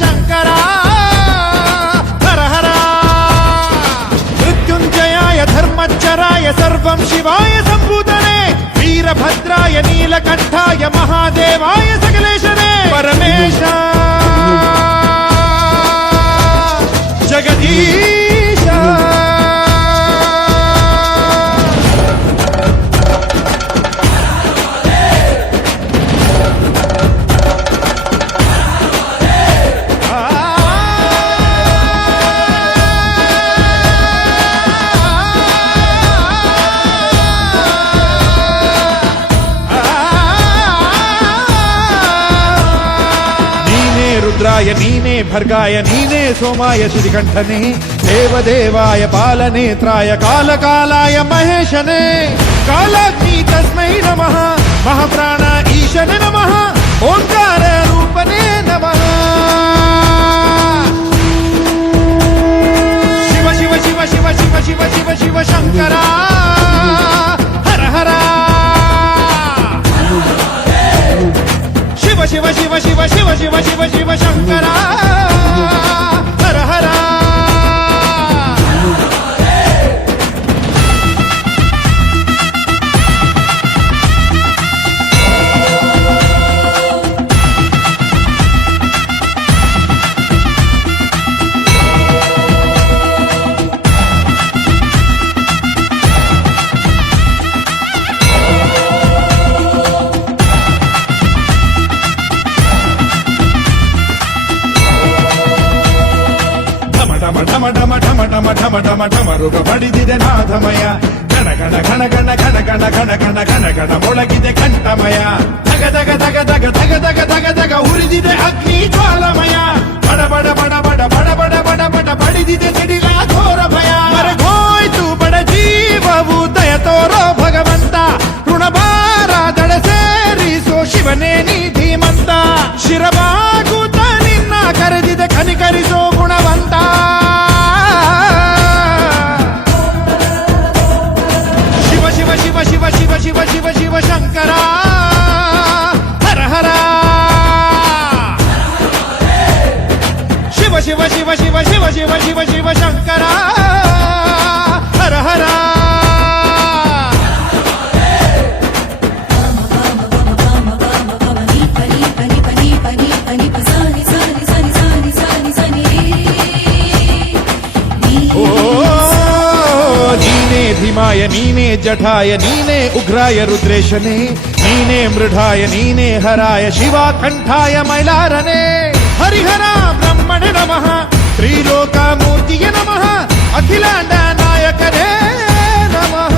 शङ्करा हर हर मृत्युञ्जयाय धर्मच्चराय सर्वं शिवाय सम्भूतने वीरभद्राय नीलकण्ठाय महादेवाय सकलेशने परमेश जगदीश रुद्राय नीने भर्गाय नीने सोमाय श्रीकण्ठने देवदेवाय बालनेत्राय कालकालाय महेशने कालाग्नि तस्मै नमः महाप्राण ईशने नमः ओंकार रूपने नमः शिव शिव शिव शिव शिव शिव शिव शिव शङ्करा हर हर शिव शिव शिव शिव शिव शिव शिव शिव शङ्करा हर हर ಢಮ ಢಮ ಢಮ ಢಮ ಢಮ ಢಮ ಢಮರುಗ ಬಡಿದಿದೆ ನಾದಮಯ ಗಣ ಗಣ ಘನ ಘನ ಘನ ಘನ ಘನ ಘನ ಘನ ಘನ ಮೊಳಗಿದೆ ಕಂಠಮಯ ಧಗ ಧಗ ಧಗ ಧಗ ಧಗ ಧಗ ಧಗ ಧಗ ಉರಿದಿದೆ ಅಗ್ನಿ ಜ್ವಾಲಮಯ ಬಡ ಬಡ ಬಡ ಬಡ ಬಡ ಬಡ ಬಡ ಬಡ ಬಡಿದಿದೆ ಸಿಡಿಲ ಘೋರ ಭಯ ಮರಗೋಯ್ತು ಬಡ ಜೀವವು ದಯ ತೋರೋ ಭಗವಂತ ಋಣಭಾರ ದಡ ಸೇರಿಸೋ ಶಿವನೇ ನೀ ಧೀಮಂತ ಶಿರಬಾಗುತ್ತ ನಿನ್ನ ಕರೆದಿದೆ ಕನಿಕರಿಸೋ ಗುಣವಂತ ಶಿವ ಶಿವ ಶಿವ ಶಿವ ಶಿವ ಶಿವ ಶಂಕರ ಹರ ಹರ ಶಿವ ಶಿವ ಶಿವ ಶಿವ ಶಿವ ಶಿವ ಶಿವ ಶಿವ ಶಂಕರ ಹರ ಹರ भीमाय नीने जठाय नीने उग्राय रुद्रेशने नीने मृढाय नीने हराय शिवाकण्ठाय मैलारने हरिहर ब्रह्मणे नमः त्रिलोकमूर्तिये नमः अखिलांड नायकने नमः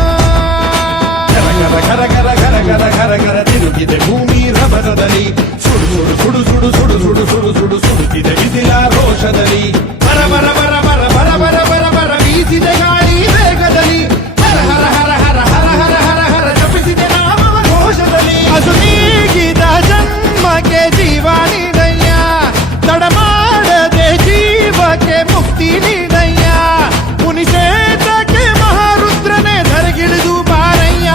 घर घर घर घर घर घर घर ತಿರುಗಿದೆ ಭೂಮಿ ರಭಸದಲ್ಲಿ ಸುಡು ಸುಡು ಸುಡು ಸುಡು ಸುಡು ಸುಡು ಸುಡು ಸುಡು ಸುಡುತ್ತಿದೆ ಬಿಸಿಲ ರೋಷದಲ್ಲಿ ಬರ ಬರ ಬರ ಬರ ಬರ ಬರ ಬರ ಬರ ಬೀಸಿದೆ ಗಾಳಿ ವೇಗದಲ್ಲಿ ಹರ ಹರ ಹರ ಹರ ಹರ ಹರ ಹರ ಹರ ಜಪಿಸಿದೆ ನಾಮವ ಘೋಷದಲ್ಲಿ ಅಸುನೀಗಿದ ಜನ್ಮಕ್ಕೆ ಜೀವ ನೀಡಯ್ಯ ತಡ ಮಾಡದೆ ಜೀವಕ್ಕೆ ಮುಕ್ತಿ ನೀಡಯ್ಯ ಮುನಿಷೇತ್ರಕ್ಕೆ ಮಹಾರುದ್ರನೇ ಧರೆಗಿಳಿದು ಬಾರಯ್ಯ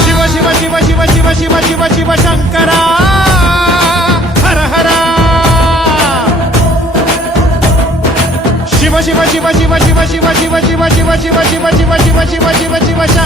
ಶಿವ ಶಿವ ಶಿವ ಶಿವ ಶಿವ ಶಿವ ಶಿವ ಶಿವ ಶಂಕರ ಹರ ಹರ ಶಿವ ಶಿವ ಶಿವ ಶಿವ ಶಿವ ಶಿವ ಶಿವ ಶಿವ ಶಿವ ಶಿವ ಶಿವ ಶಿವ ಶಿವ ಶಿವ ಶಿವ ಶಿವ